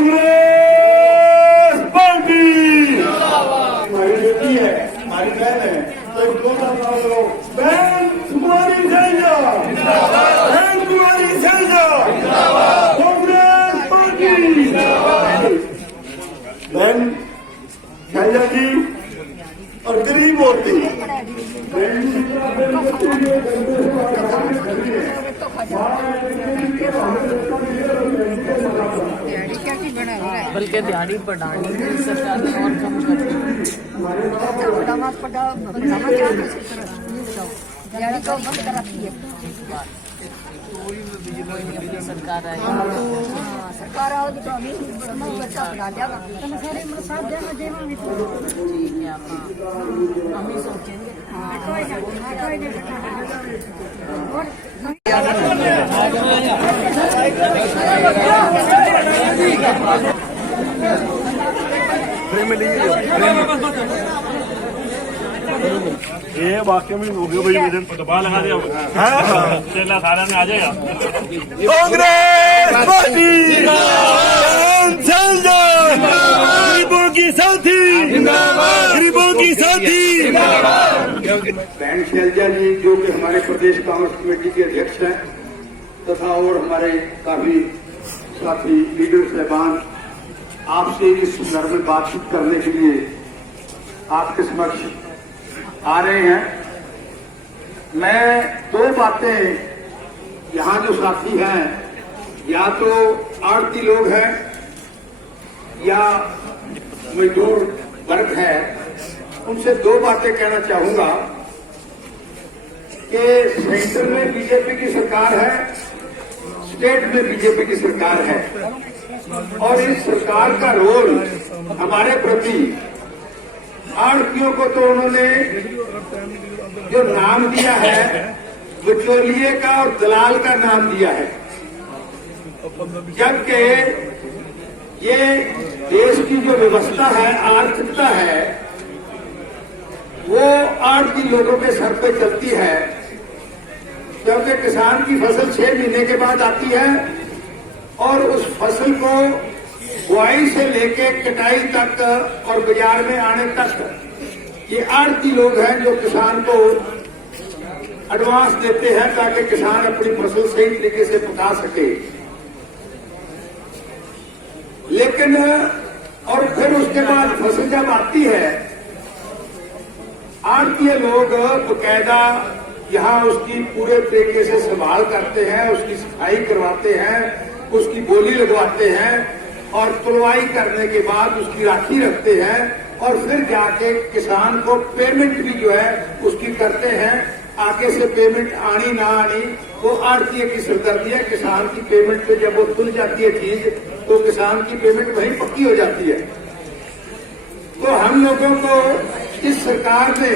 Congress party हमारी बेटी है, हमारी बहन है, तो दोनों बहन तुम्हारी सैया, बहन तुम्हारी सैया, कांग्रेस पार्टी। बहन सैया जी और गरीब औरतें बल्कि दिहाड़ी बढ़ानी सरकार ने और कम कर दी। दिहाड़ी को बंद कर रखी है सरकार आई, सरकार आओगी तो अभी बच्चा पढ़ा जाएगा। साथ देना देवांगे तो ठीक है, हम ही सोचेंगे। ये वाक्य में हो गया भाई वजन दबा लगा दिया चला सारा में आ जाएगा। कांग्रेस पार्टी गरीबों की साथी, गरीबों की साथी। बहन शैलजा जी जो कि हमारे प्रदेश कांग्रेस कमेटी के अध्यक्ष हैं तथा और हमारे काफी साथी लीडर साहबान आपसे इस संदर्भ में बातचीत करने के लिए आपके समक्ष आ रहे हैं। मैं दो बातें यहाँ जो साथी हैं या तो आड़ती लोग हैं या मजदूर वर्ग है, उनसे दो बातें कहना चाहूंगा कि सेंटर में बीजेपी की सरकार है, स्टेट में बीजेपी की सरकार है और इस सरकार का रोल हमारे प्रति आड़तियों को तो उन्होंने जो नाम दिया है बिचौलिए का और दलाल का नाम दिया है, जबकि ये देश की जो व्यवस्था है, आर्थिकता है, वो आड़ती लोगों के सर पे चलती है। क्योंकि किसान की फसल 6 महीने के बाद आती है और उस फसल को बुआई से लेके कटाई तक और बाजार में आने तक ये आड़ती लोग हैं जो किसान को एडवांस देते हैं ताकि किसान अपनी फसल सही तरीके से पका सके। लेकिन और फिर उसके बाद फसल जब आती है, आड़तीय लोग बकायदा यहाँ उसकी पूरे तरीके से संभाल करते हैं, उसकी सफाई करवाते हैं, उसकी बोली लगवाते हैं और तुलवाई करने के बाद उसकी राखी रखते हैं और फिर जाके किसान को पेमेंट भी जो है उसकी करते हैं। आगे से पेमेंट आनी ना आनी वो आड़तीय की सरदर्दी है। किसान की पेमेंट पे जब वो तुल जाती है चीज तो किसान की पेमेंट वहीं पक्की हो जाती है। तो हम लोगों को इस सरकार ने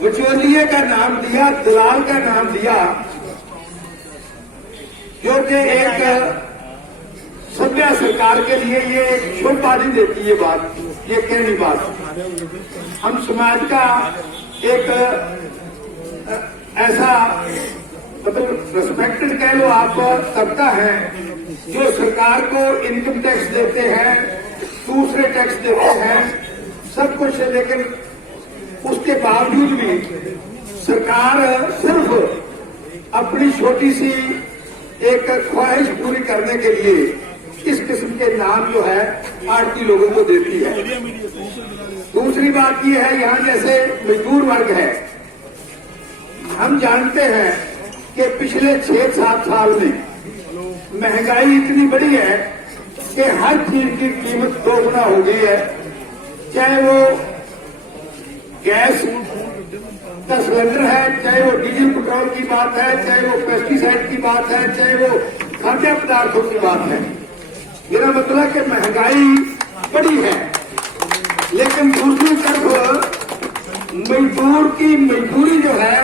बिचौलिए का नाम दिया, दलाल का नाम दिया, जो कि एक सभ्य सरकार के लिए ये एक शोभा नहीं देती ये बात, ये कहनी बात। हम समाज का एक ऐसा मतलब रिस्पेक्टेड कह लो आप तबका है जो सरकार को इनकम टैक्स देते हैं, दूसरे टैक्स देते हैं, सब कुछ है, लेकिन उसके बावजूद भी सरकार सिर्फ अपनी छोटी सी एक ख्वाहिश पूरी करने के लिए इस किस्म के नाम जो है आड़ती लोगों को देती है। दूसरी बात यह है, यहाँ जैसे मजदूर वर्ग है, हम जानते हैं कि पिछले 6-7 साल में महंगाई इतनी बढ़ी है कि हर चीज की कीमत 2 गुना हो गई है। चाहे वो गैस का सिलेंडर है, चाहे वो डीजल पेट्रोल की बात है, चाहे वो पेस्टिसाइड की बात है, चाहे वो खाद्य पदार्थों की बात है। मेरा मतलब कि महंगाई बड़ी है, लेकिन दूसरी तरफ मजदूर की मजदूरी जो है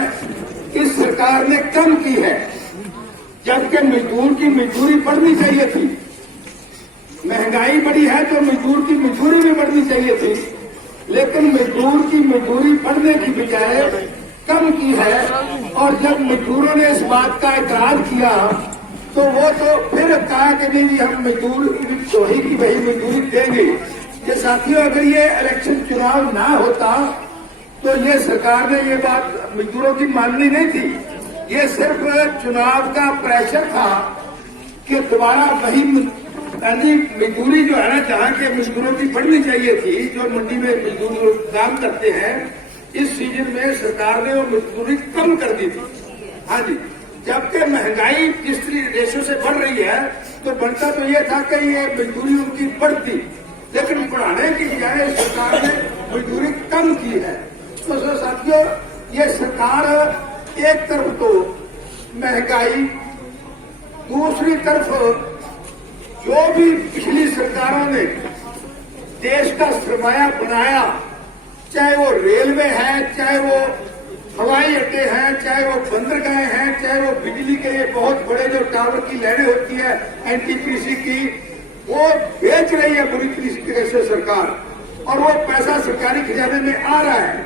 इस सरकार ने कम की है, जबकि मजदूर की मजदूरी बढ़नी चाहिए थी। महंगाई बढ़ी है तो मजदूर की मजदूरी भी बढ़नी चाहिए थी, लेकिन मजदूर की मजदूरी बढ़ने की बजाय कम की है। और जब मजदूरों ने इस बात का इकरार किया तो वो तो फिर कहा कि नहीं हम मजदूर वही की वही मजदूरी देंगे। ये साथियों, अगर ये इलेक्शन चुनाव ना होता तो ये सरकार ने ये बात मजदूरों की माननी नहीं थी। ये सिर्फ चुनाव का प्रेशर था कि दोबारा वही मजदूरी जो है ना, जहाँ के मजदूरों की बढ़नी चाहिए थी, जो मंडी में मजदूर काम करते हैं, इस सीजन में सरकार ने वो मजदूरी कम कर दी थी। हाँ जी, जबकि महंगाई जिस रेशो से बढ़ रही है तो बनता तो ये था कि ये मजदूरी उनकी बढ़ती, लेकिन बढ़ाने की बजाय सरकार ने मजदूरी कम की है। तो साथियों, ये सरकार एक तरफ तो महंगाई, दूसरी तरफ जो भी पिछली सरकारों ने देश का सरमाया बनाया, चाहे वो रेलवे है, चाहे वो हवाई अड्डे हैं, चाहे वो बंदरगाहें हैं, चाहे वो बिजली के लिए बहुत बड़े जो टावर की लाइनें होती है एनटीपीसी की, वो बेच रही है बुरी तरीके से सरकार, और वो पैसा सरकारी खजाने में आ रहा है,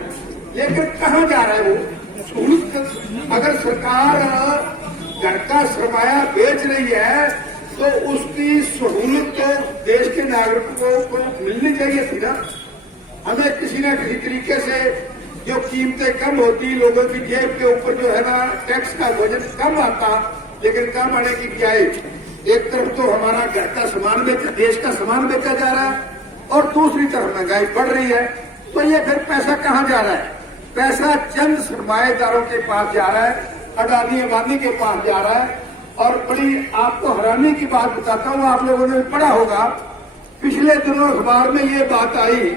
लेकिन कहाँ जा रहा है वो सहूलत? अगर सरकार घर का सरमाया बेच रही है तो उसकी सहूलत तो देश के नागरिकों को मिलनी चाहिए थी ना। हमें किसी न किसी तरीके से जो कीमतें कम होती, लोगों की जेब के ऊपर जो है ना टैक्स का वजन कम आता, लेकिन कम आने की बजाय एक तरफ तो हमारा घर का सामान देश का सामान बेचा जा रहा है और दूसरी तरफ महंगाई बढ़ रही है। तो ये फिर पैसा कहाँ जा रहा है? पैसा चंद सरमाएदारों के पास जा रहा है, अडानी अंबानी के पास जा रहा है। और बड़ी आपको हैरानी की बात बताता हूँ, आप लोगों ने पढ़ा होगा, पिछले दिनों अखबार में ये बात आई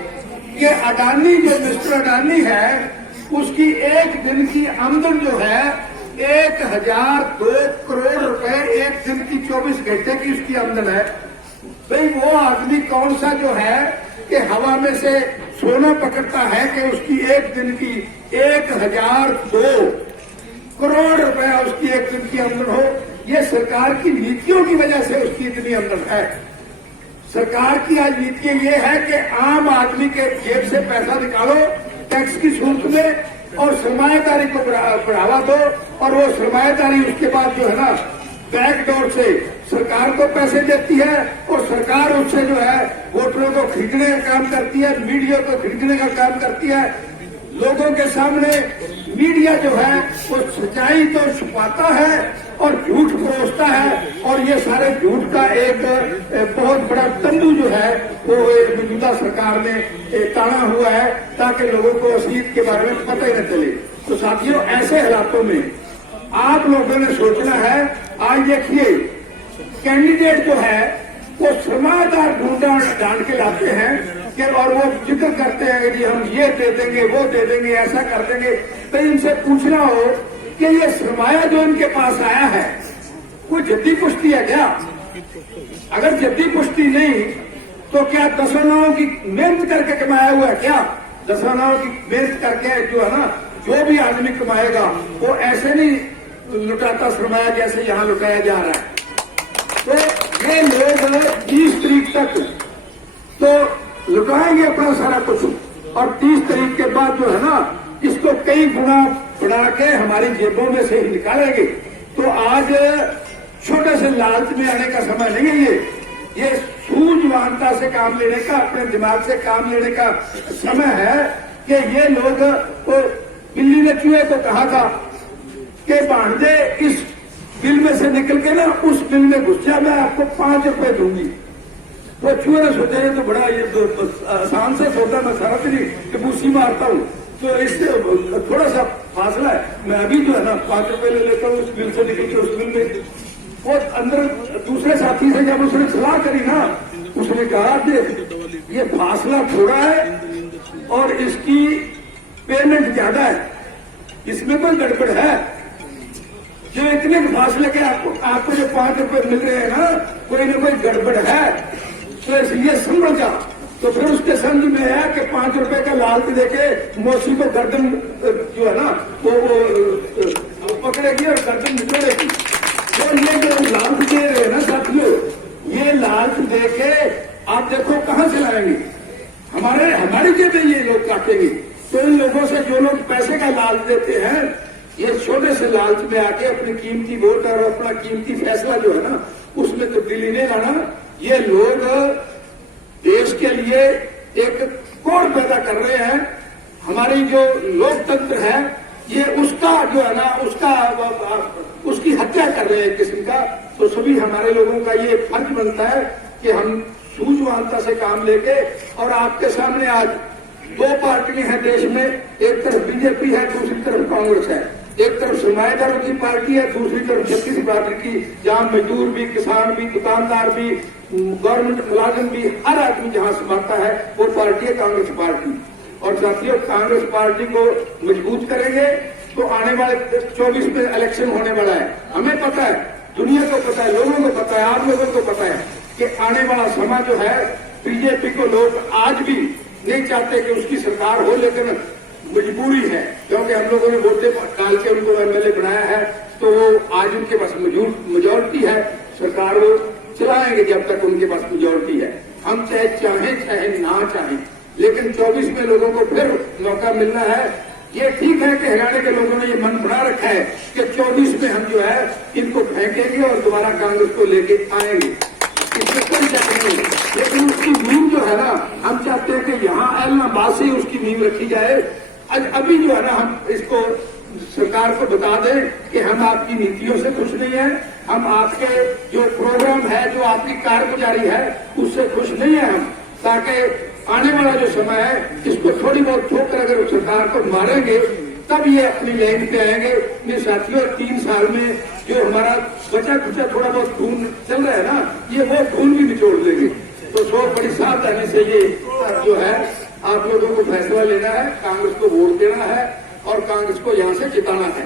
कि अडानी जो मिस्टर अडानी है, उसकी एक दिन की आमदन जो है 1002 करोड़ रुपए, एक दिन की 24 घंटे की उसकी आमदन है। भाई वो आदमी कौन सा जो है कि हवा में से सोना पकड़ता है कि उसकी एक दिन की 1002 करोड़ रुपया उसकी एक दिन की आमदन हो? ये सरकार की नीतियों की वजह से उसकी इतनी आमदन है। सरकार की आज नीति ये है कि आम आदमी के जेब से पैसा निकालो टैक्स की सूरत में और सरमाएदारी को बढ़ावा दो, और वो सरमाएदारी उसके बाद जो है ना बैकडोर से सरकार को पैसे देती है, और सरकार उससे जो है वोटरों को खरीदने का काम करती है, मीडिया को खरीदने का काम करती है। लोगों के सामने मीडिया जो है वो सच्चाई तो छुपाता है और झूठ परोसता है, और ये सारे झूठ का एक बहुत बड़ा तंबू जो है वो मौजूदा सरकार ने ताना हुआ है, ताकि लोगों को असलियत के बारे में पता ही न चले। तो साथियों, ऐसे हालातों में आप लोगों ने सोचना है। आज देखिए, कैंडिडेट जो है वो सरमाएदार ढूंढ के लाते हैं कि, और वो जिक्र करते हैं कि हम ये दे देंगे, वो दे देंगे, ऐसा कर देंगे। तो इनसे पूछना हो कि ये सरमाया जो इनके पास आया है वो जद्दी पुश्ती है क्या? अगर जद्दी पुश्ती नहीं तो क्या दसों की मेहनत करके कमाया हुआ है क्या? दसों की मेहनत करके जो है ना, जो भी आदमी कमाएगा वो ऐसे नहीं लुटाता सरमाया जैसे यहाँ लुटाया जा रहा है। तो ये लोग 30 तारीख तक तो लुटाएंगे अपना सारा कुछ, और 30 तारीख के बाद जो है ना इसको कई गुना बढ़ा के हमारी जेबों में से निकालेंगे। तो आज छोटे से लालच में आने का समय नहीं है, ये सूझवानता से काम लेने का, अपने दिमाग से काम लेने का समय है। कि ये लोग तो बिल्ली ने चूहे को कहा था कि भांजे इस बिल में से निकल के ना उस बिल में घुस जा, मैं आपको 5 रुपए दूंगी। वो चूहे ने सोचा ये तो बड़ा ये आसान से सोचा, मैं सारा दिन टपूसी मारता हूँ, तो इससे थोड़ा सा फासला है, मैं अभी जो है ना 5 रुपए ले लेता हूँ उस बिल से निकल के उस बिल में। वो अंदर दूसरे साथी से जब उसने सलाह करी ना, उसने कहा कि ये फासला थोड़ा है और इसकी पेमेंट ज्यादा है, इसमें कोई गड़बड़ है। जो इतने फासले के आपको जो 5 रुपए मिल रहे हैं ना, कोई ना कोई गड़बड़ है, तो इसलिए समझ जा। तो फिर उसके समझ में है कि 5 रुपए का लालच देके मौसी को गर्दन जो है ना वो पकड़ेगी और गर्दन निकलेगी। तो ये जो लालच दे रहे हैं ना साथियों, ये लालच देके आप देखो कहां से लाएंगे, हमारी जेबें ये लोग काटेंगे। तो इन लोगों से जो लोग पैसे का लालच देते हैं ये छोटे से लालच में आके अपनी कीमती वोट और अपना कीमती फैसला जो है ना उसमें तब्दीली नहीं लाना। ये लोग देश के लिए एक कोड़ पैदा कर रहे हैं। हमारी जो लोकतंत्र है ये उसका जो है ना उसकी हत्या कर रहे हैं किस्म का। तो सभी हमारे लोगों का ये फर्ज बनता है कि हम सूझवानता से काम लेके, और आपके सामने आज दो पार्टियां हैं देश में, एक तरफ बीजेपी है, दूसरी तरफ कांग्रेस है। एक तरफ सरमाएदारों की पार्टी है, दूसरी तरफ छत्तीसगढ़ की, जहां मजदूर भी, किसान भी, दुकानदार भी, गवर्नमेंट मुलाजिम भी, हर आदमी जहां समाता है वो पार्टी है कांग्रेस पार्टी। और साथियों, कांग्रेस पार्टी को मजबूत करेंगे तो आने वाले 24 में इलेक्शन होने वाला है। हमें पता है, दुनिया को पता है, लोगों को पता है, आप लोगों को पता है कि आने वाला समय जो है बीजेपी को लोग आज भी नहीं चाहते कि उसकी सरकार हो, लेकिन मजबूरी है क्योंकि हम लोगों ने वोटें डाल के उनको एमएलए बनाया है। तो वो आज उनके पास मेजोरिटी है, सरकार वो चलाएंगे जब तक उनके पास मेजोरिटी है। हम चाहे ना चाहें, लेकिन 24 में लोगों को फिर मौका मिलना है। ये ठीक है कि हरियाणा के लोगों ने ये मन बना रखा है कि 24 में हम जो है इनको फेंकेंगे और दोबारा कांग्रेस को लेके आएंगे, इसमें कोई शक नहीं। लेकिन उसकी नींव जो है ना, हम चाहते हैं कि यहाँ ऐलनाबाद से उसकी नींव रखी जाए। अभी जो है ना हम इसको सरकार को बता दें कि हम आपकी नीतियों से खुश नहीं है, हम आपके जो प्रोग्राम है, जो आपकी कारगुजारी है उससे खुश नहीं है हम, ताकि आने वाला जो समय है इसको थोड़ी बहुत ठोकर अगर सरकार को मारेंगे तब ये अपनी लाइन पे आएंगे। ये साथियों 3 साल में जो हमारा बचा खुचा थोड़ा बहुत खून चल रहा है ना, ये वो खून भी निचोड़ देंगे। तो बड़ी सावधानी से ये जो है आप लोगों को फैसला लेना है, कांग्रेस को वोट देना है और कांग्रेस को यहाँ से जिताना है।